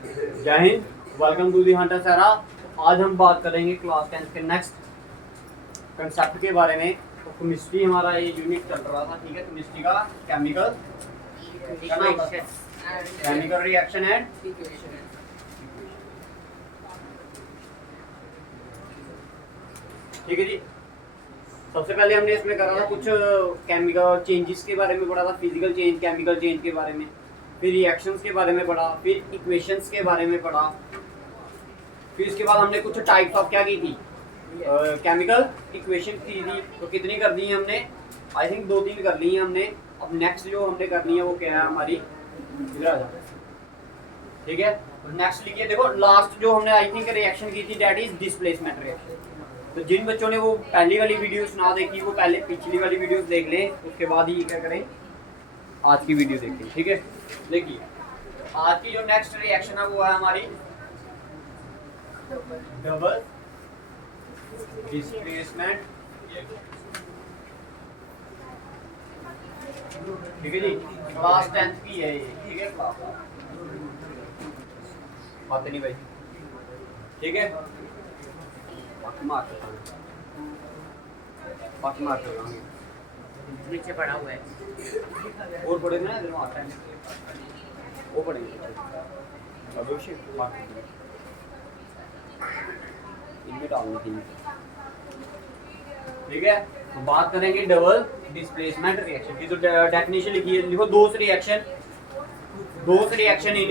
जय हिंद, welcome to the hunter Sahara. आज हम बात करेंगे क्लास 10 के नेक्स्ट कंसेप्ट के बारे में। तो केमिस्ट्री हमारा ये यूनिट चल रहा था, ठीक है। केमिस्ट्री का केमिकल रिएक्शन एंड ठीक है जी। सबसे पहले हमने इसमें करा था कुछ केमिकल चेंजेस के बारे में पढ़ा था, फिजिकल चेंज, केमिकल चेंज के बारे में, फिर रिएक्शंस के बारे में पढ़ा, फिर इक्वेशंस के बारे में पढ़ा। फिर इसके बाद हमने कुछ टाइप्स ऑफ क्या की थी, केमिकल इक्वेशन की थी। तो कितनी कर दी है हमने? आई थिंक 2-3 कर ली है हमने। अब नेक्स्ट जो हमने करनी है वो क्या है हमारी, इधर आ जाओ, ठीक है। नेक्स्ट लिखिए, देखो लास्ट जो हमने आई थिंक रिएक्शन की थी दैट इज डिस्प्लेसमेंट रिएक्शन। तो जिन बच्चों ने वो पहली वाली वीडियोस ना देखी वो पहले पिछली वाली वीडियोस देख लें, उसके बाद ही क्या करें, आज की वीडियो देखें, ठीक है। देखिए आज की जो नेक्स्ट रिएक्शन है वो है हमारी डबल डिस्प्लेसमेंट, ठीक है जी। क्लास 10th की है ये, ठीक है। क्लास बात नहीं भाई, ठीक है। नीचे पड़ा हुआ है और पढ़ेंगे ना, इधर आता है वो पढ़ेंगे इनमें डालनी थी, ठीक है। तो बात करेंगे डबल डिस्प्लेसमेंट रिएक्शन की। तो डेफिनेशन लिखिए, लिखो those reaction in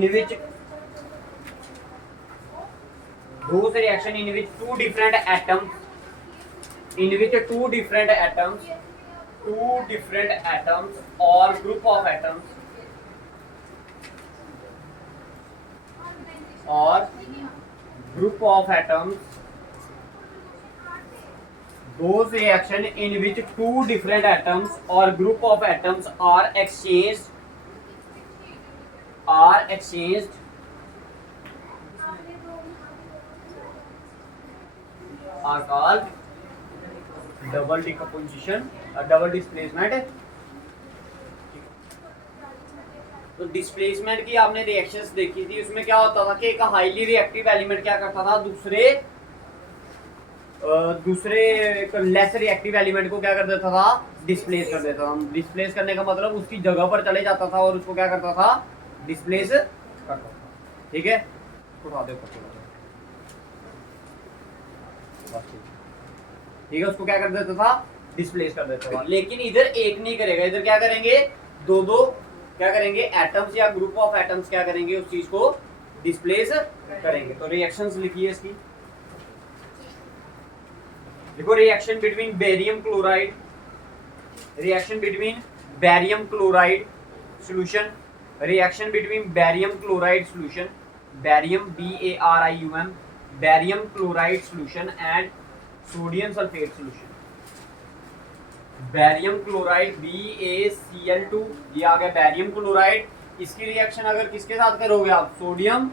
which those reaction in which two different atoms or group of atoms those reaction in which two different atoms or group of atoms are exchanged are called double decomposition or double displacement। तो displacement की आपने reactions देखी थी, उसमें क्या होता था कि एक हाईली रिएक्टिव एलिमेंट क्या करता था, दूसरे लेस रिएक्टिव एलिमेंट को क्या कर देता था, डिस्प्लेस कर देता था। डिस्प्लेस करने का मतलब उसकी जगह पर चले जाता था और उसको क्या करता था, डिस्प्लेस करता था, ठीक है। उठा दो, ठीक है। उसको क्या कर देता था, डिस्प्लेस कर देता था। लेकिन इधर एक नहीं करेगा, इधर क्या करेंगे, दो क्या करेंगे, एटम्स या ग्रुप ऑफ एटम्स क्या करेंगे, उस चीज को डिस्प्लेस करेंगे। तो रिएक्शंस लिखिए इसकी, देखो reaction between barium chloride solution, reaction between barium chloride solution, barium BARIUM barium chloride solution and sodium sulphate solution. Barium chloride BaCl2, ये आ गया बेरियम क्लोराइड। इसकी रिएक्शन अगर किसके साथ करोगे आप, सोडियम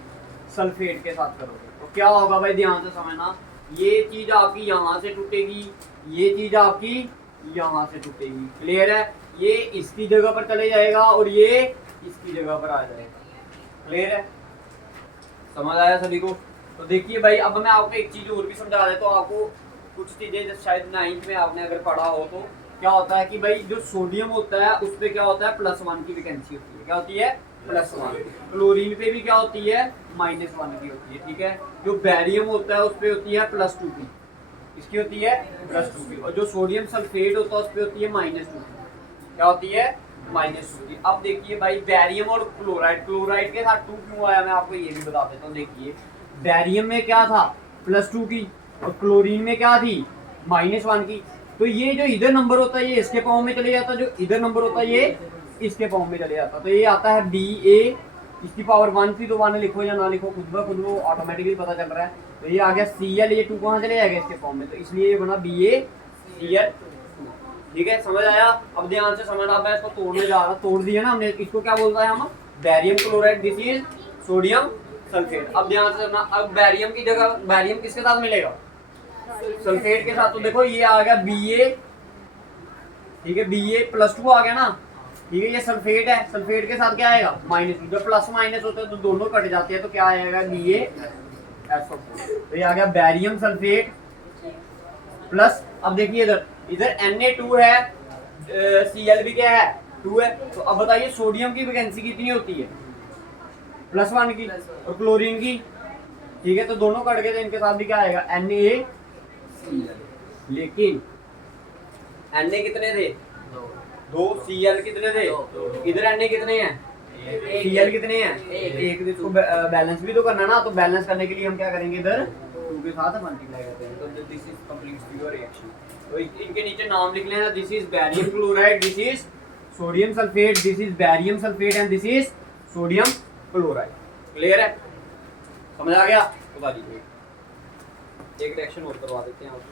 सल्फेट के साथ करोगे, तो क्या होगा भाई, ध्यान से समझना। ये चीज आपकी यहाँ से टूटेगी, ये चीज आपकी यहाँ से टूटेगी, क्लियर है। ये इसकी जगह पर चले जाएगा और ये इसकी जगह पर आ जाएगा, क्लियर है, समझ आया सभी को। तो देखिए भाई, अब मैं आपको एक चीज और भी समझा देता हूँ। आपको कुछ चीजें शायद 9th में आपने अगर पढ़ा हो तो क्या होता है कि भाई जो सोडियम होता है उस पे क्या होता है, +1 की वैकेंसी होती है। क्या होती है, +1। क्लोरीन पे भी क्या होती है, -1 की होती है, ठीक है। जो बैरियम होता है उस पे होती है +2 की, इसकी होती है +2 की। और जो सोडियम सल्फेट होता है उस पे होती है -2 की। क्या होती है, -2 की। अब देखिए भाई, बैरियम और क्लोराइड के साथ 2 क्यों आया, मैं आपको ये भी बता देता हूँ। देखिए बैरियम में क्या था, +2 की, और क्लोरीन में क्या थी, -1 की। तो ये जो इधर नंबर होता है ये इसके फॉर्म में चले जाता है, जो इधर नंबर होता है ये इसके फॉर्म में चले जाता है। तो ये आता है BA, इसकी पावर 1 थी तो 1 लिखो या ना लिखो, खुद ब खुद वो ऑटोमेटिकली पता चल रहा है। तो ये आ गया Cl, ये 2 कहाँ चले जाएगा, इसके फॉर्म में, तो इसलिए ये बना BaCl2, ठीक है। समझ आया। अब ध्यान से समझना, मैं इसको तोड़ने जा रहा, तोड़ दिया ना हमने। इसको क्या बोलता है हम, barium chloride, this is sodium sulphate. अब ध्यान से समझना, अब बैरियम की जगह बैरियम किसके साथ मिलेगा, सल्फेट के साथ। तो देखो ये आ गया Ba, ठीक है, Ba +2 आ गया ना, ठीक है, ये सल्फेट है, सल्फेट के साथ क्या आएगा -2, जब प्लस माइनस होते हैं तो दोनों कट जाते हैं, तो क्या आएगा BaSO4। तो ये आ गया बैरियम सल्फेट प्लस, अब देखिए इधर इधर Na2 है, Cl भी क्या है 2 है, तो अब बताइए सोडियम की वैकेंसी कितनी होती है +1 की, और क्लोरीन की, ठीक है, तो दोनों कट गए तो इनके साथ भी क्या आएगा NaCl। लेकिन Na कितने थे 2, Cl कितने थे, इधर Na कितने हैं, Cl कितने हैं, एक। इसको बैलेंस भी तो करना ना, तो बैलेंस करने के लिए हम क्या करेंगे, इधर 2 के साथ मल्टीप्लाई करते हैं, तो this is complete your reaction. तो इनके नीचे नाम लिख लेना, this is barium chloride, this is sodium sulphate, this is barium sulphate and this is sodium chloride. Clear है, समझ आ गया? तो बता दीजिए एक रिएक्शन और करवा देते हैं आपको।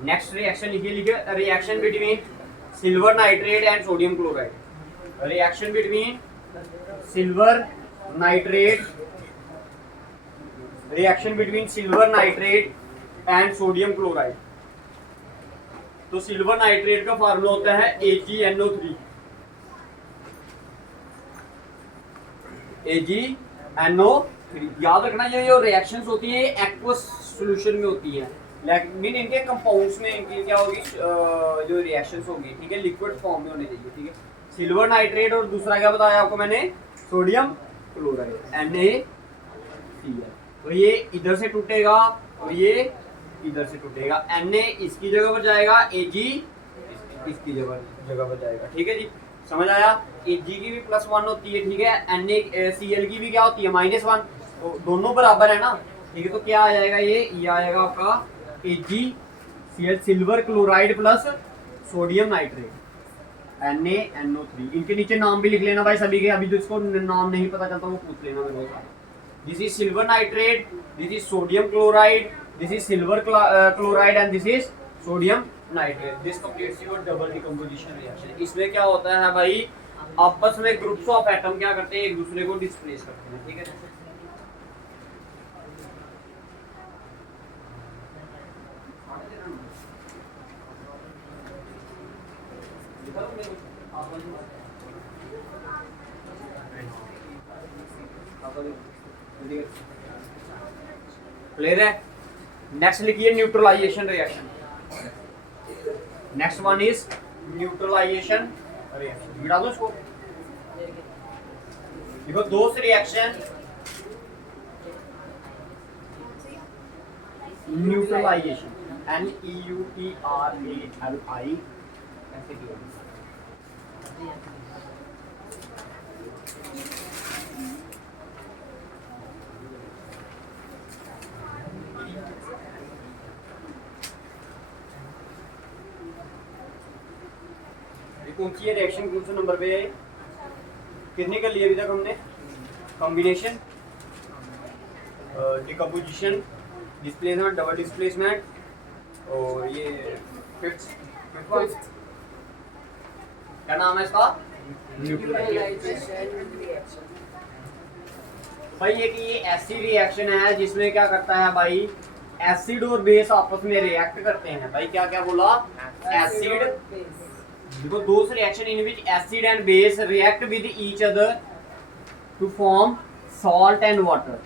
नेक्स्ट रिएक्शन लिखिए, reaction between silver nitrate and sodium chloride. Reaction between silver nitrate, reaction between silver nitrate and sodium chloride. तो सिल्वर नाइट्रेट का फार्मूला होता है AgNO3। AgNO3 याद रखना, ये जो रिएक्शंस होती है एक्वस सॉल्यूशन में होती है, लेकिन इनके कंपाउंड्स में इनकी क्या होगी, जो रिएक्शंस होगी, ठीक है, लिक्विड फॉर्म में होने चाहिए, ठीक है। सिल्वर नाइट्रेट और दूसरा क्या बताया आपको मैंने, सोडियम क्लोराइड NaCl। तो ये इधर से टूटेगा और ये इधर से टूटेगा, Na इसकी जगह पर जाएगा, Ag इसकी जगह पर जाएगा, ठीक है जी, समझ आया? Ag की भी +1 होती है, ठीक है, NaCl की भी क्या होती है -1, तो दोनों बराबर है ना, ठीक है। तो क्या आ जाएगा, ये आएगा आपका AgCl silver chloride plus sodium nitrate NaNO3। इनके नीचे नाम भी लिख लेना भाई सभी के, अभी जिसको नाम नहीं पता चलता वो पूछ लेना मेरे को। This is silver nitrate, this is sodium chloride, this is silver chloride and this is sodium nitrate. This completes your double decomposition reaction. इसमें क्या होता है भाई, आपस में ग्रुप्स ऑफ एटम क्या करते हैं, एक दूसरे को डिस्प्लेस करते हैं, ठीक है। क्लियर है? नेक्स्ट लिखिए neutralisation reaction. Next one is neutralisation reaction. मिटा दो इसको, देखो दो रिएक्शन न्यूट्रलाइजेशन NEUTRALI ऐसे की होगी। कौन सी रिएक्शन कौन से नंबर पे है, कितनी कर ली अभी तक हमने, combination, decomposition, displacement, double displacement, और ये फिफ्थ क्या नाम है इसका, न्यूट्रलाइजेशन रिएक्शन। भाई ये ऐसी रिएक्शन है जिसमें क्या करता है भाई, एसिड और बेस आपस में रिएक्ट करते हैं। भाई क्या क्या बोला, एसिड, देखो those reaction in which acid and base react with each other to form salt and water.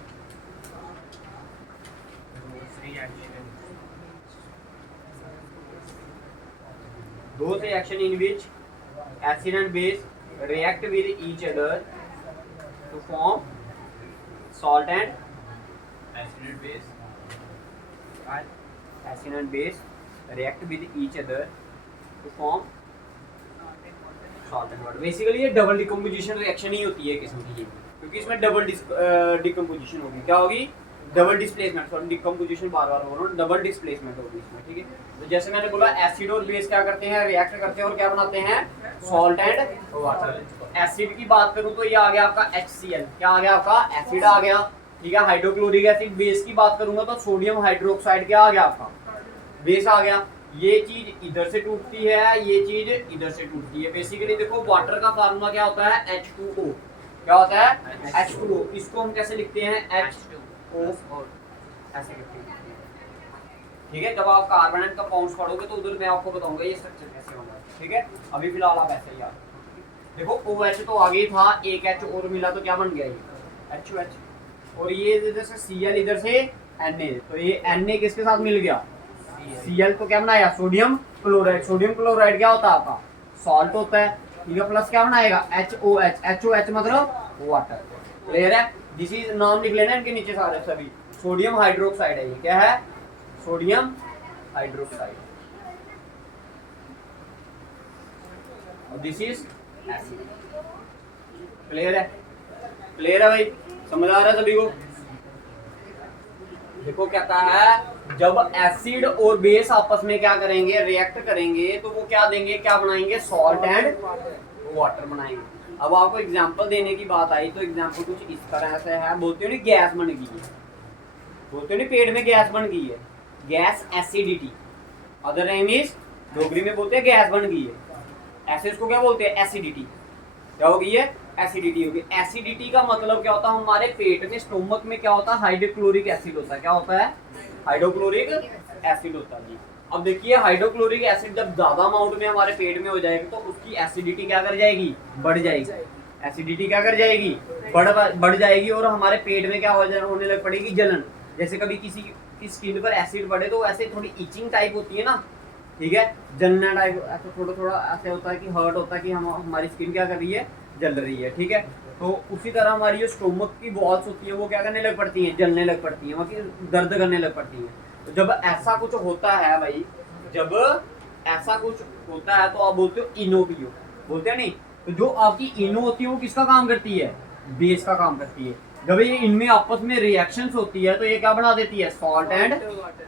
Those reaction in which acid and base react with each other to form salt and acid and base react with each other to form salt and water। Basically ये double decomposition reaction ही होती है किस्म की ये, क्योंकि इसमें double decomposition होगी, क्या होगी, डबल डिस्प्लेसमेंट, सॉरी डिकम्पोजिशन बार बार हो रहा है, डबल डिस्प्लेसमेंट होगी इसमें, ठीक है। तो जैसे मैंने बोला एसिड और बेस क्या करते हैं, रिएक्ट करते हैं और क्या बनाते हैं, सॉल्ट एंड वाटर। एसिड की बात करूं तो ये आ गया आपका HCl, क्या आ गया आपका, एसिड आ गया, ठीक है, हाइड्रोक्लोरिक एसिड। बेस की बात करूंगा तो सोडियम हाइड्रोक्साइड क्या आ गया आपका, बेस आ गया, ये चीज इधर से टूटती है, ये चीज इधर से टूटती है। बेसिकली देखो वाटर का फार्मूला क्या होता है, H2O। क्या होता है, H2O। इसको हम कैसे लिखते हैं, H2O ऐसे लिखते हैं। ठीक है, जब आप कार्बन एंड कंपाउंड्स पढ़ोगे तो उधर मैं आपको बताऊंगा ये स्ट्रक्चर कैसे होगा। ठीक है, अभी फिलहाल आप ऐसे ही याद देखो, OH तो आगे था, एक H और मिला तो क्या बन गया ये HOH। और ये इधर से Cl, इधर से Na, तो ये Na किसके साथ मिल गया, Cl, तो क्या बनाया, सोडियम क्लोराइड। सोडियम क्लोराइड क्या होता है आपका, सॉल्ट होता है। ठीक है, प्लस क्या बनाएगा, HOH। HOH मतलब वाटर। क्लियर है, दिस इज नाम लिख लेना इनके नीचे सारे सभी। सोडियम हाइड्रोक्साइड है ये, क्या है, सोडियम हाइड्रोक्साइड। और दिस इज एसिड। क्लियर है, क्लियर है भाई, समझ आ रहा है सभी को। देखो कहता है जब एसिड और बेस आपस में क्या करेंगे, रिएक्ट करेंगे, तो वो क्या देंगे, क्या बनाएंगे, सॉल्ट एंड वाटर बनाएंगे। अब आपको एग्जांपल देने की बात आई तो एग्जांपल कुछ इस तरह से है। बोलते हो नहीं गैस बन गई है, बोलते हो नहीं पेट में गैस बन गई है, gas acidity. Other name is, Dogri में बोलते हैं गैस बन गई है, ऐसे इसको क्या बोलते हैं, एसिडिटी। क्या हो गई है, एसिडिटी होगी। एसिडिटी का मतलब क्या होता है, हमारे पेट में, स्टोमक में क्या होता है, हाइड्रोक्लोरिक एसिड होता है। क्या होता है, हाइड्रोक्लोरिक एसिड होता है जी। अब देखिए हाइड्रोक्लोरिक एसिड जब ज्यादा अमाउंट में हमारे पेट में हो जाएगी तो उसकी एसिडिटी क्या कर जाएगी, बढ़ जाएगी। एसिडिटी क्या कर जाएगी, बढ़ जाएगी। और हमारे पेट में क्या होने लग पड़ेगी, जलन। जैसे कभी किसी की स्किन पर एसिड पड़े तो ऐसे थोड़ी इचिंग टाइप होती है ना, ठीक है, जलना टाइप, ऐसा थोड़ा थोड़ा ऐसे होता है कि हर्ट होता है कि हमारी स्किन क्या कर रही है, जल रही है। ठीक है, तो उसी तरह हमारी जो स्टोमक की वॉल्स होती है वो क्या करने लग पड़ती हैं, जलने लग पड़ती हैं, वहाँ की दर्द करने लग पड़ती हैं। तो जब ऐसा कुछ होता है भाई, जब ऐसा कुछ होता है तो आप बोलते हो इनो पियो, बोलते हैं नहीं। तो जो आपकी इनो होती है वो किसका काम करती है, बेस का काम करती है। जब ये इनमें आपस में रिएक्शंस होती है तो ये क्या बना देती है, सॉल्ट एंड वाटर।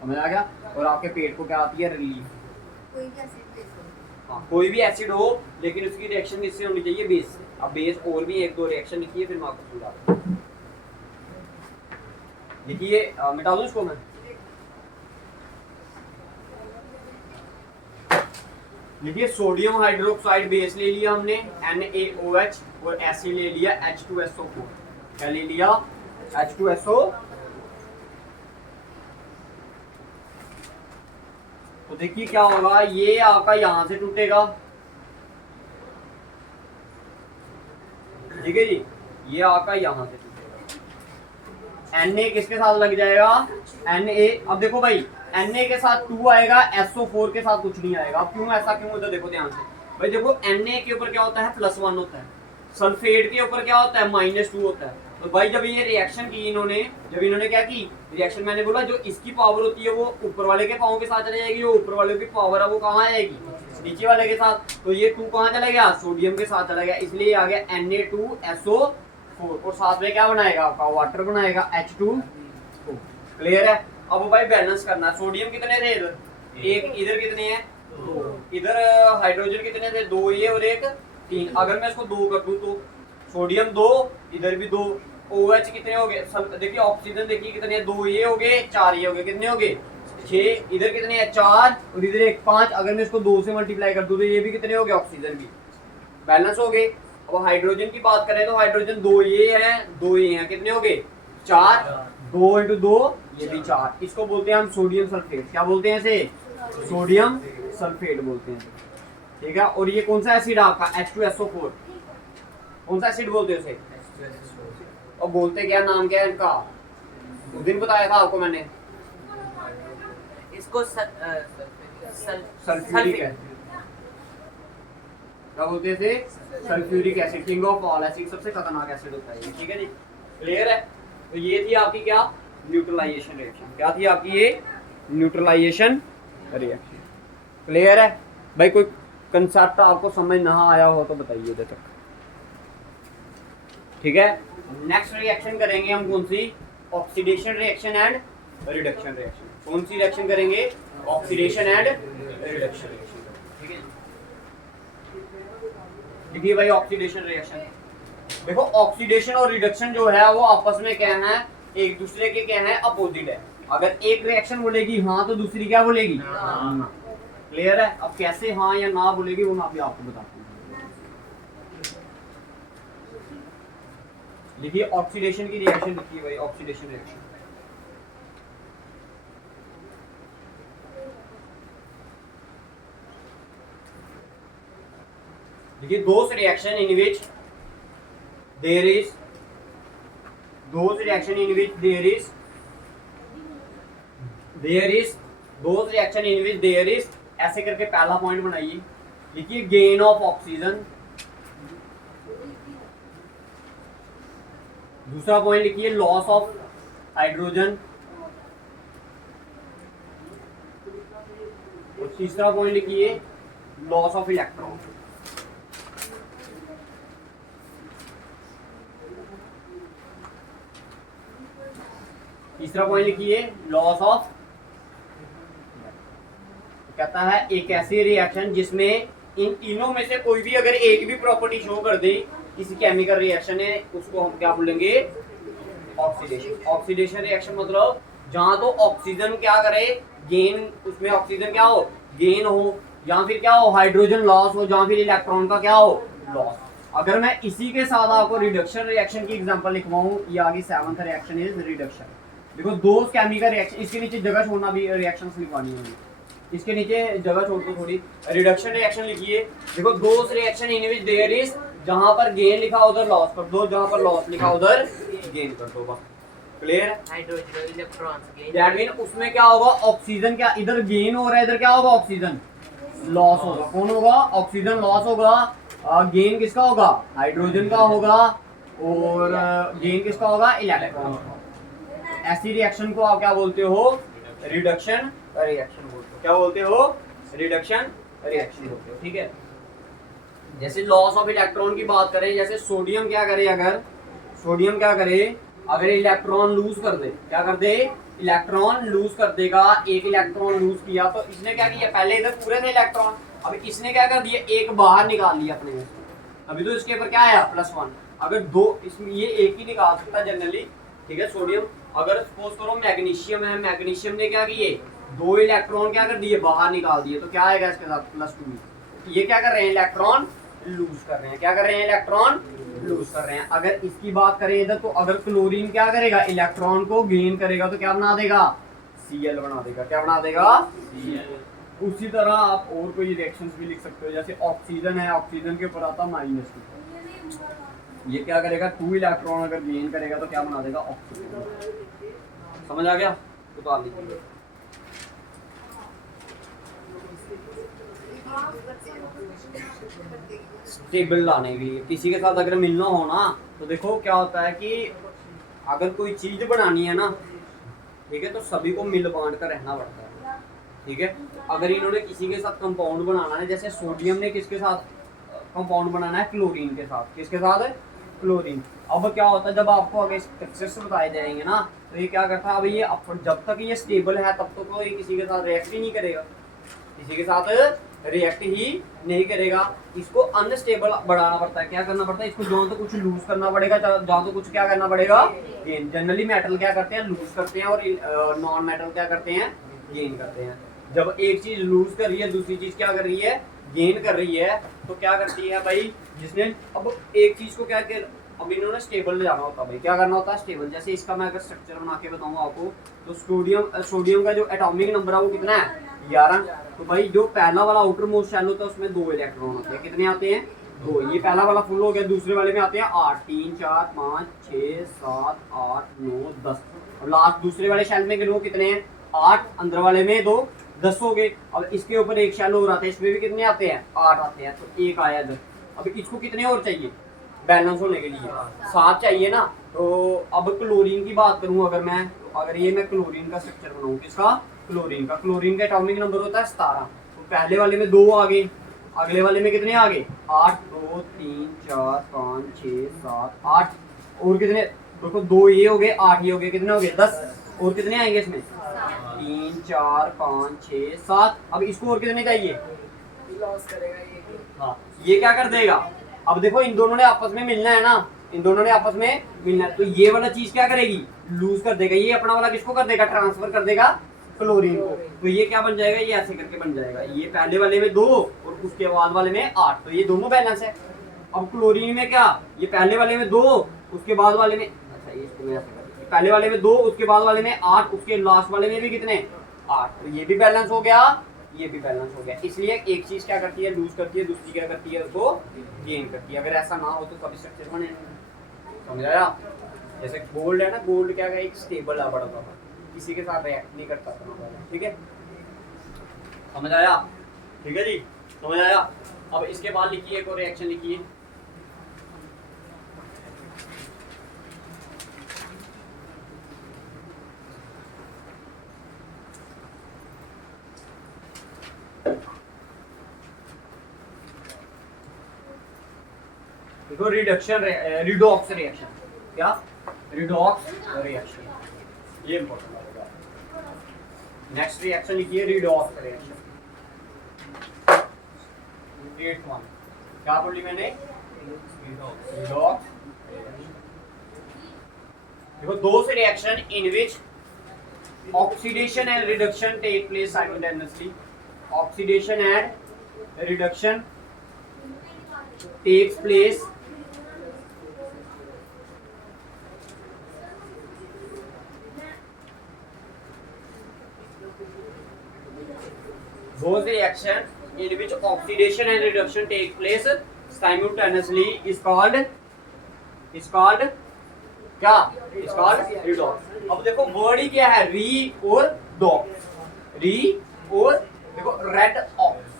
समझ आ गया। और आपके पेट को क्या आती है, रिलीफ। हाँ, कोई भी एसिड हो लेकिन उसकी रिएक्शन किससे होनी चाहिए, बेस से। अब बेस और भी एक दो रिएक्शन लिखिए फिर मैं आपको समझाता हूँ। लिखिए, मिटा दूं इसको मैं, लिखिए सोडियम हाइड्रोक्साइड बेस ले लिया हमने NaOH, और एसिड ले लिया H2SO4। क्या ले लिया, H2SO। तो देखिए क्या होगा, ये आपका यहां से टूटेगा, ठीक है जी, ये आपका यहां से टूटेगा। Na किसके साथ लग जाएगा, Na। अब देखो भाई, Na के साथ 2 आएगा, SO4 के साथ कुछ नहीं आएगा। अब क्यों, ऐसा क्यों होता है, देखो ध्यान से भाई। देखो Na के ऊपर क्या होता है, +1 होता है, सल्फेट के ऊपर क्या होता है, -2 होता है। तो भाई जब ये रिएक्शन की इन्होंने, जब इन्होंने क्या की रिएक्शन, मैंने बोला जो इसकी पावर होती है वो ऊपर वाले के पावर के साथ चली जाएगी, जो ऊपर वाले की पावर है वो कहाँ आएगी, नीचे वाले के साथ। तो ये 2 कहाँ चला गया, सोडियम के साथ चला गया, इसलिए आ गया Na2SO4। और साथ में क्या बनाएगा, आपका वाटर बनाएगा, H2O। क्लियर है। अब भाई बैलेंस करना, सोडियम कितने थे इधर, एक, इधर कितने हैं, 2, इधर हाइड्रोजन कितने थे, 2 ये और 1 3। अगर मैं इसको 2 कर दूं तो सोडियम 2, इधर भी 2, OH कितने हो गए, देखिए ऑक्सीजन देखिए कितने हैं, 2 ये हो गए, 4 ये हो गए, कितने हो गए, 6, इधर कितने हैं, 4, और इधर 1 5। अगर मैं इसको 2 से मल्टीप्लाई कर दूं तो ये भी कितने हो गए, ऑक्सीजन भी बैलेंस हो गए। अब हाइड्रोजन की बात करें तो हाइड्रोजन 2 ये हैं, 2 ये हैं, कितने हो गए, 4, 2 × 2 ये भी 4। इसको बोलते हैं हम सोडियम सल्फेट। क्या बोलते हैं इसे, सोडियम सल्फेट बोलते हैं। ठीक है, और ये कौन सा एसिड आपका, H2SO4, कौन सा एसिड बोलते हैं उसे, और बोलते क्या, नाम क्या है इनका, उस दिन बताया था आपको मैंने, इसको सल्फ्यूरिक एसिड। क्या बोलते हैं इसे, sulphuric acid, king of all acid, सबसे खतरनाक एसिड होता है ये। ठीक है जी, क्लियर है। तो ये थी आपकी क्या, न्यूट्रलाइजेशन रिएक्शन। क्या थी आपकी ये, न्यूट्रलाइजेशन रिएक्शन। क्लियर है भाई। कोई कंसेप्ट आपको समझ ना आया हो तो बताइए इधर तक। ठीक है, नेक्स्ट रिएक्शन करेंगे हम कौन सी, oxidation reaction and reduction reaction. कौन सी रिएक्शन करेंगे, ऑक्सीडेशन एंड रिडक्शन रिएक्शन। ठीक है, देखिए भाई ऑक्सीडेशन रिएक्शन, देखो ऑक्सीडेशन और रिडक्शन जो है वो आपस में क्या है, एक दूसरे के क्या है, अपोजिट है। अगर एक रिएक्शन बोलेगी हाँ तो दूसरी क्या बोलेगी ना। क्लियर है? अब कैसे हाँ या ना बोलेगी वो मैं अभी आपको बताता हूँ। लिखिए ऑक्सीडेशन की रिएक्शन लिखिए भाई, ऑक्सीडेशन रिएक्शन। देखिए those reaction in which there is those reaction in which there is those reaction in which there is ऐसे करके पहला पॉइंट बनाइए। लिखिए गेन ऑफ ऑक्सीजन। दूसरा पॉइंट लिखिए लॉस ऑफ हाइड्रोजन। और तीसरा पॉइंट लिखिए लॉस ऑफ इलेक्ट्रॉन। तीसरा पॉइंट लिखिए लॉस ऑफ। कहता है एक ऐसी रिएक्शन जिसमें इन तीनों में से कोई भी अगर एक भी प्रॉपर्टी शो कर दे किसी केमिकल रिएक्शन है, उसको हम क्या बोलेंगे? ऑक्सीडेशन। ऑक्सीडेशन रिएक्शन मतलब जहां तो ऑक्सीजन क्या करे गेन, उसमें ऑक्सीजन क्या हो गेन हो, या फिर क्या हो हाइड्रोजन लॉस हो, जहां फिर इलेक्ट्रॉन का क्या हो लॉस। अगर मैं इसी के साथ आपको रिडक्शन रिएक्शन की एग्जांपल लिखवाऊं, ये आगे 7th रिएक्शन इज रिडक्शन। देखो दो केमिकल रिएक्शन, इसके नीचे जगह छोड़ना भी रिएक्शंस लिखवानी है, इसके नीचे जगह छोड़ दो थोड़ी। रिडक्शन रिएक्शन लिखिए। देखो those reaction in which there is, जहां पर गेन लिखा उधर लॉस कर दो, जहां पर लॉस लिखा उधर गेन कर दो, बस। Clear? Hydrogen electrons gain, that mean उसमें क्या होगा ऑक्सीजन, क्या इधर गेन हो रहा है, इधर क्या होगा ऑक्सीजन लॉस होगा। कौन होगा? ऑक्सीजन लॉस होगा। गेन किसका होगा? हाइड्रोजन का होगा। और गेन किसका होगा? इलेक्ट्रॉन का। ऐसी रिएक्शन को आप क्या बोलते हो? रिडक्शन रिएक्शन बोलते हो। क्या बोलते हो? रिडक्शन रिएक्शन बोलते हो। ठीक है। जैसे लॉस ऑफ इलेक्ट्रॉन की बात करें, जैसे सोडियम क्या करे, अगर सोडियम क्या करे, अगर इलेक्ट्रॉन लूज कर दे, क्या कर दे? इलेक्ट्रॉन लूज कर देगा। एक इलेक्ट्रॉन लूज किया तो इसने क्या किया, पहले इधर पूरे थे इलेक्ट्रॉन, अब इसने क्या कर दिया, एक बाहर निकाल लिया अपने में। अभी तो इसके ऊपर क्या आया? +1। अगर दो, इसमें ये एक ही निकाल सकता जनरली। ठीक है। सोडियम, अगर सपोज करो मैग्नीशियम है, मैग्नीशियम ने क्या किए, 2 इलेक्ट्रॉन क्या कर दिए, बाहर निकाल दिए, तो क्या आएगा इसके साथ? +2। ये क्या कर रहे हैं? इलेक्ट्रॉन लूज कर रहे हैं। क्या कर रहे हैं? इलेक्ट्रॉन लूज कर रहे हैं। अगर इसकी बात करें इधर, तो अगर क्लोरीन क्या करेगा, इलेक्ट्रॉन को गेन करेगा, तो क्या बना देगा? Cl बना देगा। क्या बना देगा? Cl। उसी तरह आप और कोई रिएक्शंस भी लिख सकते हो, जैसे ऑक्सीजन है, ऑक्सीजन के ऊपर आता -2। ये क्या करेगा? 2 इलेक्ट्रॉन अगर गेन करेगा तो क्या बना देगा? ऑक्सीजन। समझ आ गया? उतार लीजिए। स्टेबल लाने के लिए किसी के साथ अगर मिलना हो ना, तो देखो क्या होता है कि अगर कोई चीज बनानी है ना, ठीक है, तो सभी को मिल बांट कर रहना पड़ता है। ठीक है। अगर इन्होंने किसी के साथ कंपाउंड बनाना है, जैसे सोडियम ने किसके साथ कंपाउंड बनाना है? क्लोरीन के साथ। किसके साथ है? क्लोरीन। अब क्या होता है, जब आपको आगे स्ट्रक्चर्स बताए जाएंगे ना, तो ये क्या करता है, अब ये जब तक ये स्टेबल है तब तक तो ये किसी के साथ रिएक्ट ही नहीं करेगा, किसी के साथ रिएक्ट ही नहीं करेगा। इसको अनस्टेबल बढ़ाना पड़ता है। क्या करना पड़ता है? इसको जहाँ तो कुछ लूज करना पड़ेगा, जहाँ तो कुछ क्या करना पड़ेगा, गेन। जनरली मेटल क्या करते हैं? लूज करते हैं, और नॉन मेटल क्या करते हैं? गेन करते हैं। जब एक चीज लूज कर रही है, दूसरी चीज क्या कर रही है? गेन कर रही है, तो क्या करती है भाई, जिसने अब एक चीज को क्या कर, अब इन्होंने स्टेबल ले जाना होता है भाई। क्या करना होता है? स्टेबल। जैसे इसका मैं अगर स्ट्रक्चर बना के बताऊंगा आपको, तो सोडियम का जो एटॉमिक नंबर है वो कितना है? 11। तो भाई जो पहला वाला आउटर मोस्ट शेल होता है उसमें 2 इलेक्ट्रॉन होते हैं। कितने आते हैं? 2। ये पहला वाला फुल हो गया। दूसरे वाले में आते हैं 8, 3, 4, 5, 6, 7, 8, 9, 10। और लास्ट दूसरे वाले शेल में गिनो कितने हैं? 8। अंदर वाले में 2, 10 हो गए। अब इसके ऊपर एक शेल और आता है, इसमें भी कितने आते हैं? 8 आते हैं। तो 1 आया इधर। अब इसको कितने और चाहिए बैलेंस होने के लिए? 7 चाहिए ना। तो अब क्लोरीन की बात करूं अगर मैं, अगर ये मैं क्लोरीन का स्ट्रक्चर बनाऊं, किसका? क्लोरीन का। क्लोरीन का एटॉमिक नंबर होता है 17। तो पहले वाले में 2 आ गए, अगले वाले में कितने आ गए? 8, 2, 3, 4, 5, 6, 7, 8। और कितने? देखो 2 ये हो गए, 8 ये हो गए, कितने हो गए? 10। और कितने आएंगे इसमें? 3, 4, 5, 6, 7। अब इसको और कितने चाहिए? लॉस करेगा ये। हाँ, ये क्या कर देगा? अब देखो इन दोनों ने आपस में मिलना है ना, इन दोनों ने आपस में मिलना है। तो ये वाला चीज क्या करेगी, लूज कर देगा, ये अपना वाला किसको कर देगा, ट्रांसफर कर देगा क्लोरीन को। तो ये क्या बन जाएगा, ये ऐसे करके बन जाएगा, ये पहले वाले में 2 और उसके बाद वाले में 8, तो ये दोनों बैलेंस है। अब क्लोरीन में क्या, ये पहले वाले में 2 उसके बाद वाले में, अच्छा ये इसको मैं ऐसे कर दूं, पहले वाले में 2 उसके बाद वाले में 8, उसके लास्ट वाले में भी कितने 8, तो ये भी बैलेंस हो गया, ये भी बैलेंस हो गया। इसलिए एक चीज क्या करती है, लूज करती है, दूसरी क्या करती है, उसको गेन करती है। अगर ऐसा ना हो तो कभी स्ट्रक्चर बने, समझ आया। जैसे गोल्ड है ना, गोल्ड क्या है, एक स्टेबल है, बड़ा सा, किसी के साथ रिएक्ट नहीं करता, ठीक है, समझ आया, ठीक है जी, समझ आया। अब इसके बाद लिखिए एक और रिएक्शन लिखिए, देखो रिडक्शन, रिडॉक्स रिएक्शन, क्या रिडॉक्स रिएक्शन, ये इंपॉर्टेंट होगा। नेक्स्ट रिएक्शन लिखिए रिडॉक्स रिएक्शन, 8th वन, क्या बोली मैंने, रिडॉक्स। देखो those reaction in which oxidation and reduction take place simultaneously, oxidation and reduction takes place those reaction in which oxidation and reduction take place simultaneously is called क्या, is called redox। अब देखो word ही क्या है, री और docs, री और देखो redox,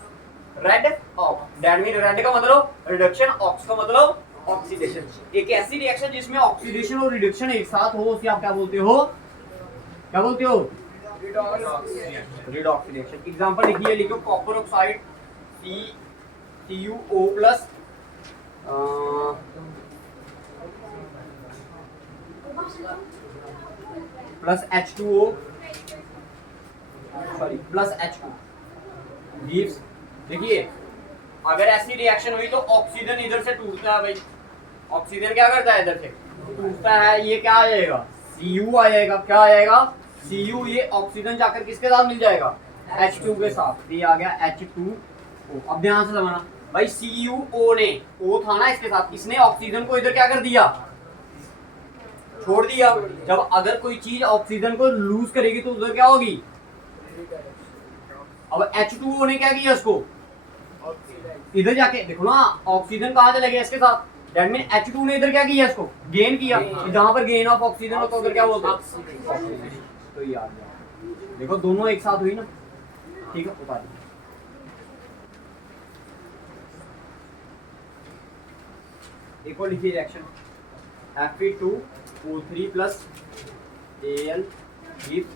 redox, that mean red का मतलब रिडक्शन, ऑक्स का मतलब ऑक्सीडेशन। एक ऐसी रिएक्शन जिसमें ऑक्सीडेशन और रिडक्शन एक साथ हो, उसे आप क्या बोलते हो, क्या बोलते हो, रिडॉक्स रिएक्शन। एग्जांपल लिखिए, लिखो copper oxide CuO plus H2O sorry plus H2 gives. देखिए अगर ऐसी रिएक्शन हुई तो ऑक्सीजन इधर से टूटता है भाई, ऑक्सीजन क्या करता है, इधर से टूटता है, ये क्या आ जाएगा, Cu आ जाएगा, क्या आ जाएगा Cu, ये ऑक्सीजन जाकर किसके साथ मिल जाएगा, H2 के साथ, ये आ गया H2O। अब ध्यान से समझना भाई, CuO ने, O था ना इसके साथ, इसने ऑक्सीजन को इधर क्या कर दिया, छोड़ दिया। जब अगर कोई चीज ऑक्सीजन को लूज करेगी तो उधर क्या होगी, अब H2O ने क्या किया, इसको इधर जाके देखो ना, ऑक्सीजन कहां चले गया इसके साथ, दैट मीन H2 ने इधर क्या किया, इसको गेन किया। जहां पर गेन ऑफ ऑक्सीजन होता है उधर क्या बोलते हैं, तो ये आ गया। देखो दोनों एक साथ हुई ना, ठीक है, उतार दीजिए। एक और लिखिए reaction, Fe2O3 plus Al gives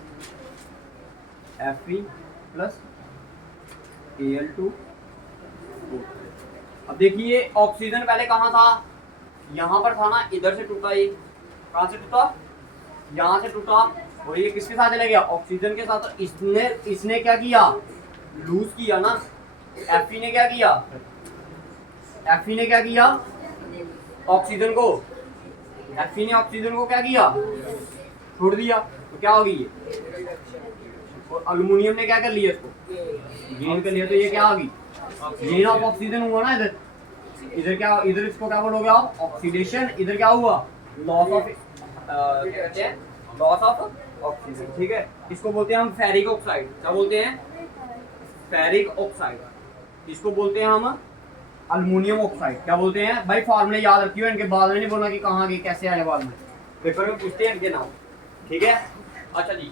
Fe plus Al2। अब देखिए ऑक्सीजन पहले कहाँ था, यहाँ पर था ना, इधर से टूटा, ये कहाँ से टूटा, यहाँ से टूटा, और ये किसके साथ चला गया, ऑक्सीजन के साथ। इसने क्या किया, लूज किया ना, Fe ने क्या किया, Fe ने क्या किया, ऑक्सीजन को, Fe ने ऑक्सीजन को क्या किया, छोड़ दिया, तो क्या होगी ये, और अल्युमिनियम ने क्या कर लिया, इसको गेन कर लिया, तो ये क्या होगी, गेन ऑफ ऑक्सीजन हुआ ना, इधर इधर क्या, इधर इसको क्या बोलोगे आप, ऑक्सीडेशन, इधर क्या हुआ, लॉस ऑफ, कहते हैं लॉस ऑफ ऑक्सीजन, ठीक है। इसको बोलते हैं हम फेरिक ऑक्साइड, क्या बोलते हैं, फेरिक ऑक्साइड। इसको बोलते हैं हम अल्युमिनियम ऑक्साइड, क्या बोलते हैं भाई, फार्मूले याद रखियो, इनके बाद में नहीं बोलना कि कहाँ गए, कैसे आए बाद में, पेपर में पूछते हैं इनके नाम, ठीक है। अच्छा जी,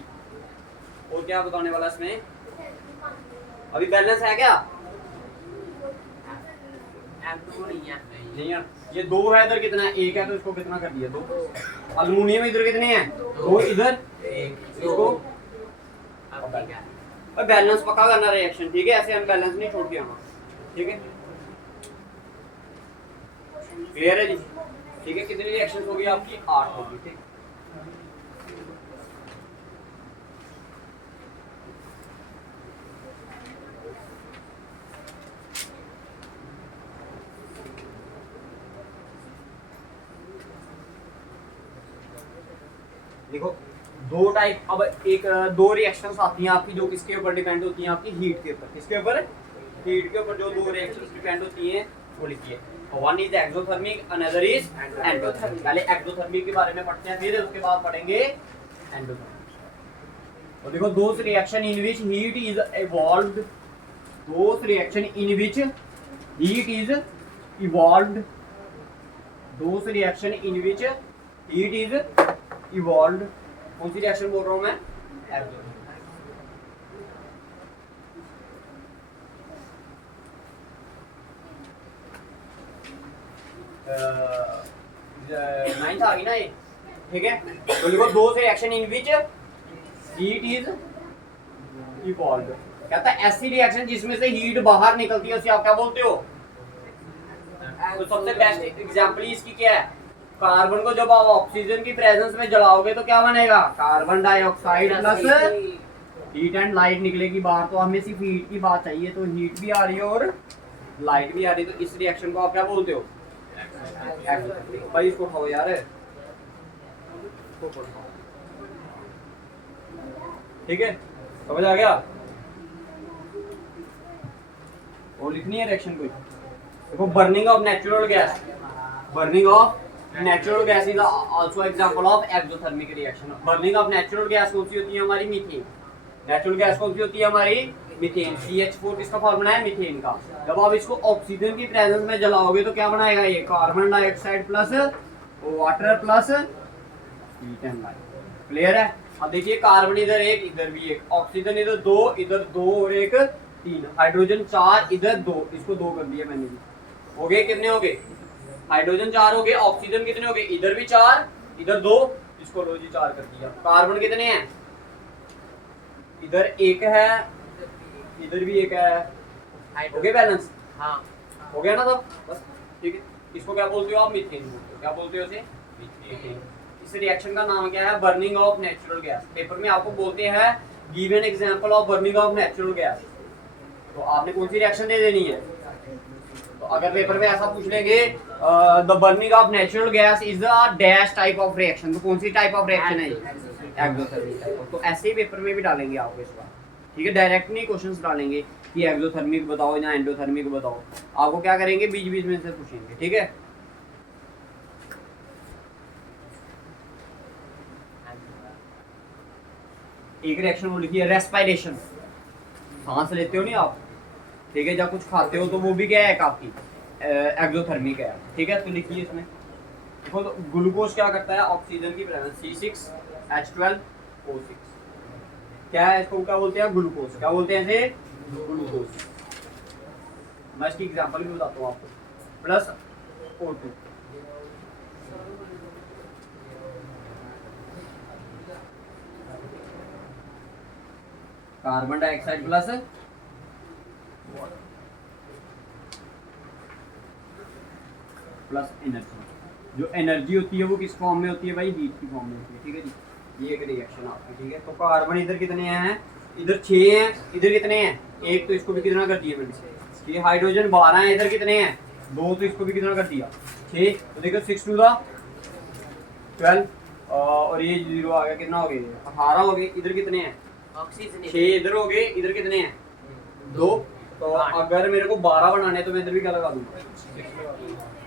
और क्या बताने वाला इसमें, अभी बैलेंस है क्या, नहीं है, ये 2 है, इधर कितना है, 1 है, तो इसको कितना कर दिया, 2। अल्युमिनियम इधर कितने हैं, 2, इधर, इसको बैलेंस पक्का करना रिएक्शन, ठीक है, ऐसे हम बैलेंस नहीं छोड़ दिया, ठीक है, क्लियर है जी, ठीक है। कितनी रिएक्शन होगी आपकी, 8 होगी, ठीक। देखो दो टाइप, अब एक दो रिएक्शंस आती हैं आपकी जो किसके ऊपर डिपेंड होती हैं, आपकी हीट के ऊपर। किसके ऊपर? हीट के ऊपर जो दो रिएक्शंस डिपेंड होती हैं वो लिखिए। One is exothermic, another is endothermic. पहले एक्सोथर्मिक के बारे में पढ़ते हैं, फिर उसके बाद पढ़ेंगे एंडोथर्मिक। और देखो those reaction in which heat is evolved, those reaction in which heat is evolved, those reaction in which heat is evolved. कौन सी रिएक्शन बोल रहा हूं मैं? एक्सोथर्मिक। नाइन्थ आ गई ना ये, ठीक है। तो लिखो दो reaction in which heat is evolved. कहता है ऐसी रिएक्शन जिसमें से हीट बाहर निकलती है उसे आप क्या बोलते हो? तो सबसे बेस्ट एग्जांपल इसकी क्या है? कार्बन को जब आप ऑक्सीजन की प्रेजेंस में जलाओगे तो क्या बनेगा? Carbon dioxide plus heat and light निकलेगी बाहर। तो हमें सिर्फ हीट की बात चाहिए, तो हीट भी आ रही है और लाइट भी आ रही है, तो इस रिएक्शन को आप क्या बोलते हो? भाई इसको उठाओ यार, ठीक है, समझ आ गया? वो लिखनी है रिएक्शन कोई। देखो burning of natural gas, burning of natural gas is also example of exothermic reaction. Burning of natural gas कौन सी होती है हमारी? मीथेन। नेचुरल गैस कौन सी होती है हमारी? मीथेन। CH4 किसका फॉर्मूला है? मीथेन का। जब आप इसको ऑक्सीजन की प्रेजेंस में जलाओगे तो क्या बनाएगा ये? Carbon dioxide plus water plus heat and light. Clear है? अब देखिए कार्बन इधर एक, इधर भी एक, ऑक्सीजन इधर दो और एक तीन, हाइड्रोजन चार, इधर दो, इसको दो कर दिया मैंने भी। हो गए कितने हो गए? हाइड्रोजन चार हो गए, ऑक्सीजन कितने हो गए? इधर भी चार, इधर दो, इसको लो जी चार कर दिया। कार्बन कितने हैं? इधर एक है, इधर भी एक है, हो गए बैलेंस? हाँ हो गया ना सब? बस ठीक है। इसको क्या बोलते हो आप? मीथेन बोलते हो। क्या बोलते हो इसे? मीथेन। इस रिएक्शन का नाम क्या है? Burning of natural gas. Paper में आपको बोलते हैं give an example of burning of natural gas, तो आपने कौन सी रिएक्शन दे देनी है? तो अगर पेपर में ऐसा पूछ लेंगे the burning of natural gas is a dash type of reaction, तो कौन सी टाइप ऑफ रिएक्शन है ये? Exothermic type. तो ऐसे ही पेपर में भी डालेंगे आपको इस बार, ठीक है। डायरेक्ट नहीं क्वेश्चंस डालेंगे कि एक्सोथर्मिक बताओ या एंडोथर्मिक बताओ, आपको क्या करेंगे? बीच बीच में से पूछेंगे, ठीक है। एक रिएक्शन वो लिखी है रेस्पिरेशन, सांस लेते हो नहीं आप, ठीक है, जब कुछ खाते हो तो वो भी क्या है? आपकी एक्सोथर्मिक है, ठीक है। तो लिखिए इसमें, देखो तो ग्लूकोज क्या करता है? ऑक्सीजन की प्रेजेंस C6H12O6, क्या है इसको क्या बोलते हैं? ग्लूकोज। क्या बोलते हैं इसे? ग्लूकोज। मैं इसकी एग्जांपल भी बताता हूँ आपको। Plus O2, carbon dioxide plus plus energy. जो एनर्जी होती है वो किस फॉर्म में होती है भाई? हीट की फॉर्म में होती है, ठीक है जी। ये एक रिएक्शन आपकी, ठीक है। तो कार्बन इधर कितने हैं? इधर 6 हैं, इधर कितने हैं? एक, तो इसको भी कितना कर दिया मैंने? ठीक है। हाइड्रोजन 12 है, इधर कितने हैं? 2, तो इसको भी कितना कर दिया? 6। तो देखो 6 टू द 12 और ये 0 आ गया, कितना हो गया? 18 हो गए। इधर कितने हैं? ऑक्सीजन 6 इधर हो गए, इधर कितने हैं? 2। तो अगर मेरे को 12 बनाने हैं तो मैं इधर भी क्या लगा दूंगा?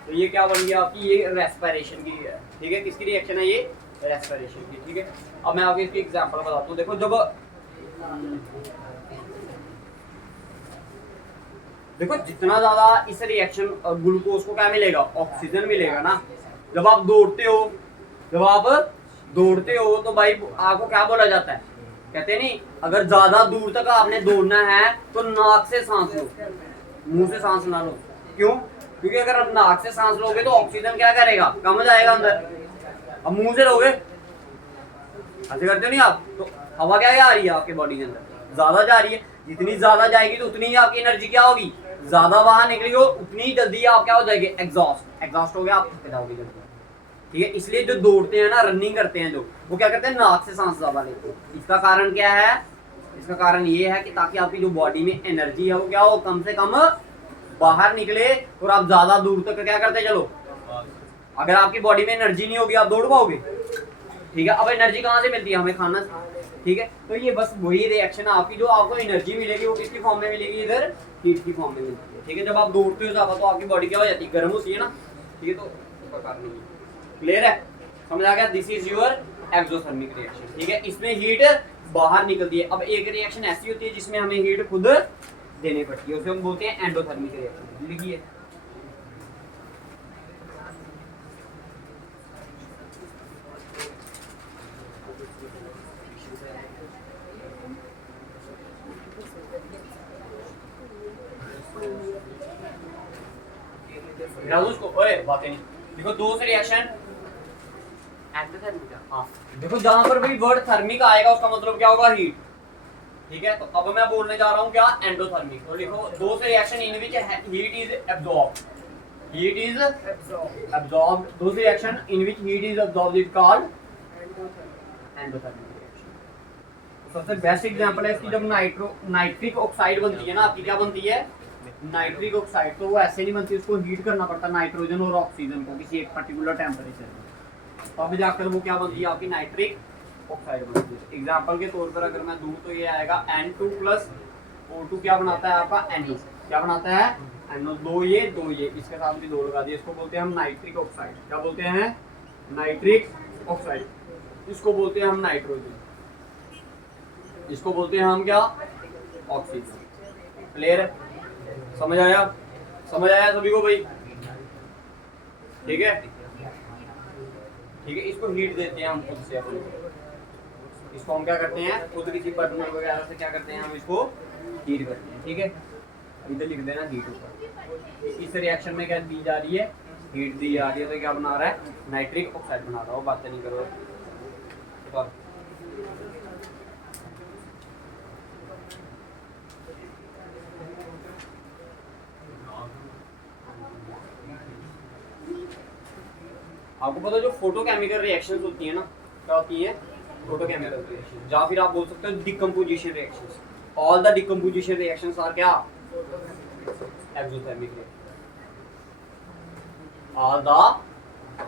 तो ये क्या बन गया आपकी? ये रेस्पिरेशन की है, ठीक है। किसकी रिएक्शन है ये? रेस्पिरेशन की, ठीक है। अब मैं आपको इसकी एग्जांपल बताता हूँ। देखो जब देखो जितना ज्यादा इस रिएक्शन ग्लूकोज को क्या मिलेगा? ऑक्सीजन मिलेगा ना। जब आप दौड़ते हो तो भाई आपको क्या बोला जाता है? कहते नहीं, अगर ज्यादा दूर तक आपने दौड़ना है तो नाक से सांस लो, मुंह से सांस ना लो। क्यों? क्योंकि अगर आप नाक से सांस लोगे तो ऑक्सीजन क्या करेगा? कम जाएगा अंदर। अब मुंह से लोगे, ऐसे करते हो नहीं आप, तो हवा क्या आ रही है आपके बॉडी के अंदर? ज्यादा जा रही है। जितनी ज्यादा जाएगी तो उतनी ही आपकी एनर्जी क्या होगी? ज्यादा बाहर निकलेगी, उतनी जल्दी आप क्या हो जाएंगे? एग्जॉस्ट हो गया, आप थक जाओगे जल्दी, ठीक है। इसलिए जो दौड़ते हैं ना, रनिंग करते हैं जो, वो क्या करते हैं? नाक से सांस ज्यादा लेते हैं। इसका कारण क्या है? इसका कारण ये है कि ताकि आपकी जो बॉडी में एनर्जी है वो क्या हो? कम से कम बाहर निकले और आप ज्यादा दूर तक क्या करते चलो। अगर आपकी बॉडी में एनर्जी नहीं होगी आप दौड़ पाओगे? ठीक है। अब एनर्जी कहाँ से मिलती है हमें, खाना से, ठीक है। तो ये बस वही रिएक्शन है आपकी, जो आपको एनर्जी मिलेगी वो किसकी फॉर्म में मिलेगी, इधर हीट की फॉर्म में मिलती है, ठीक है। जब आप दौड़ते हो ज्यादा तो आपकी बॉडी क्या हो जाती है, गर्म होती है ना, ठीक है। तो प्रकार नहीं है, क्लियर है, समझ आ गया। This is your exothermic reaction, ठीक है। इसमें हीट बाहर निकलती है। अब एक रिएक्शन ऐसी होती है जिसमें हमें हीट खुद देनी पड़ती है, उसे हम बोलते हैं एंडोथर्मिक रिएक्शन। लिखिए, उसको ओए बातें नहीं, देखो दो से रिएक्शन, एंडोथर्मिक का। हाँ देखो जहां पर भी वर्ड थर्मिक आएगा उसका मतलब क्या होगा, हीट, ठीक है। तो अब मैं बोलने जा रहा हूँ क्या, एंडोथर्मिक। तो लिखो दो से reaction in which heat is absorbed, heat is absorbed, दो से reaction in which heat is absorbed is called endothermic reaction. सबसे बेस्ट एग्जांपल है इसकी, जब नाइट्रिक ऑक्साइड बनती है ना आपकी, क्या बनती है, नाइट्रिक ऑक्साइड। तो वो ऐसे नहीं बनती, उसको हीट करना पड़ता है नाइट्रोजन और ऑक्सीजन को किसी एक पर्टिकुलर टेम्परेचर में, तब जाकर वो क्या बनती है आपकी, नाइट्रिक ऑक्साइड बनती है। एग्जांपल के तौर पर अगर मैं दूं तो ये आएगा N2 प्लस O2 क्या बनाता है आपका, NO, क्या बनाता है, NO। दो ये इसके साथ भी दो लगा दिए, इसको बोलते हैं हम नाइट्रिक ऑक्साइड। क्या बोलते हैं, नाइट्रिक ऑक्साइड। इसको बोलते हैं हम नाइट्रोजन, इसको बोलते हैं हम क्या, ऑक्सीजन। क्लियर है, समझ आया, समझ आया सभी को भाई, ठीक है, ठीक है। इसको हीट देते हैं हम खुद से अपने, इसको हम क्या करते हैं, खुद किसी बर्नर वगैरह से क्या करते हैं, हम इसको हीट करते हैं, ठीक है। इधर लिख देना हीट ऊपर। इस रिएक्शन में क्या दी जा रही है, हीट दी जा रही है, तो क्या बना रहा है, नाइट्रिक ऑक्साइड बना रहा हो, बातें नहीं करो। तो आपको पता जो फोटोकेमिकल रिएक्शंस होती है ना, क्या होती है, फोटोकेमिकल रिएक्शन, या फिर आप बोल सकते हो decomposition reactions. All the decomposition reactions are क्या, एक्सोथर्मिक रिएक्शन। ऑल द,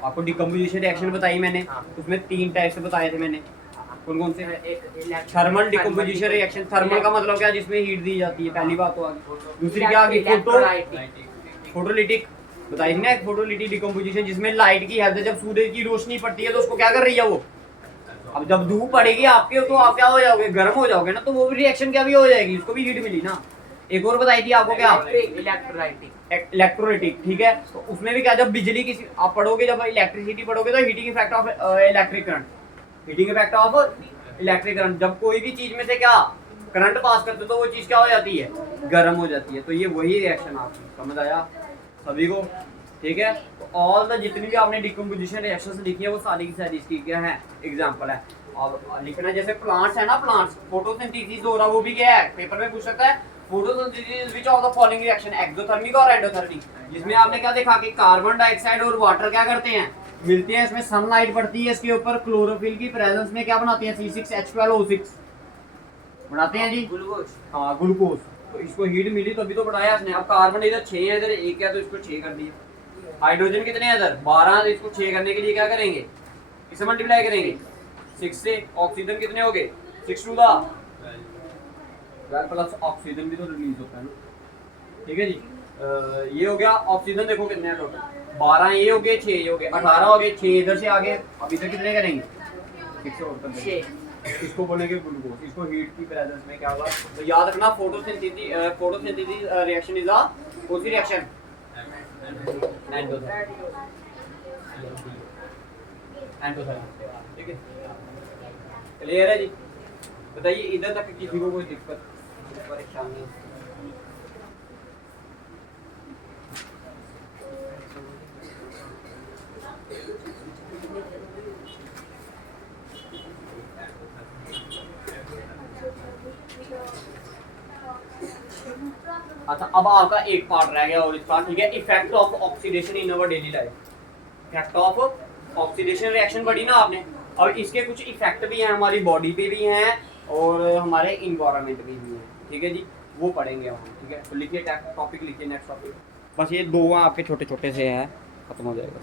आपको डिकम्पोजिशन रिएक्शन बताई मैंने, उसमें 3 टाइप्स बताए थे मैंने, कौन कौन से, थर्मल डिकम्पोजिशन रिएक्शन, थर्मल का मतलब क्या, जिसमें हीट दी जाती है, पहली बात तो आ गई। दूसरी क्या आ गई, फोटोलिटिक बताइए ना, एक फोटोलिटिक डिकम्पोजिशन, जिसमें लाइट की हेल्प से जब सूरज की रोशनी पड़ती है तो उसको क्या कर रही है वो, अब जब धूप पड़ेगी आपके तो आप क्या हो जाओगे, गर्म हो जाओगे ना, तो वो भी रिएक्शन क्या भी हो जाएगी, उसको भी हीट मिली ना। एक और बताई थी आपको क्या, इलेक्ट्रोलाइटिक, ठीक है। तो उसमें भी क्या, जब बिजली किसी आप पढ़ोगे, जब इलेक्ट्रिसिटी पढ़ोगे तो heating effect of electric current, heating effect of electric current, जब कोई भी चीज में से क्या करंट पास करते तो वो चीज क्या हो जाती है, गर्म हो जाती है। तो ये वही रिएक्शन आपकी, समझ आया सभी को, ठीक है। तो ऑल द जितनी भी आपने डिकम्पोजिशन रिएक्शंस लिखी है वो सारी की सारी इसकी क्या है, एग्जांपल है। और लिखना जैसे प्लांट्स है ना, प्लांट्स फोटोसिंथेसिस हो रहा, वो भी क्या है, पेपर में पूछ सकता है, photosynthesis which of the following reaction, exothermic और एंडोथर्मिक। जिसमें आपने क्या देखा कि कार्बन डाइऑक्साइड और वाटर क्या करते हैं, मिलते हैं, इसमें सनलाइट पड़ती है, इसके ऊपर क्लोरोफिल की प्रेजेंस में क्या बनाते हैं, C6H12O6 बनाते हैं जी, ग्लूकोज, हाँ ग्लूकोज। तो इसको हीट मिली तभी तो बढ़ाया इसने। अब कार्बन इधर 6 है, इधर 1 है, तो इसको 6 कर दिया। हाइड्रोजन कितने हैं इधर 12, तो इसको 6 करने के लिए क्या करेंगे, इसे मल्टीप्लाई करेंगे 6 से। ऑक्सीजन कितने हो गए, 6 टू द 12 प्लस ऑक्सीजन भी तो रिलीज होता है ना, ठीक है जी। ये हो गया ऑक्सीजन, देखो कितने हैं टोटल, 12 ये हो गए, 6 ये हो गए, 18 हो गए, 6 इधर से आगे, अब इधर कितने करेंगे, 6 से और कर देंगे। इसको बोलेंगे ग्लूकोज। इसको हीट की प्रेजेंस में क्या होगा, तो याद रखना फोटोसिंथेसिस रिएक्शन इज अ कौन सी रिएक्शन, एंडोथर्मिक, ठीक है। क्लियर है जी, बताइए इधर तक किसी को कोई दिक्कत परेशानी? अच्छा अब आपका एक पार्ट रह गया और इसका, ठीक है, effect of oxidation in our daily life. Effect of oxidation reaction पढ़ी ना आपने, और इसके कुछ इफेक्ट भी हैं, हमारी बॉडी पे भी हैं और हमारे इन्वायरमेंट पे भी हैं, ठीक है जी, वो पढ़ेंगे हम, ठीक है। तो लिखिए टॉपिक, लिखिए नेक्स्ट टॉपिक। बस ये 2 आपके छोटे छोटे से हैं, खत्म हो जाएगा।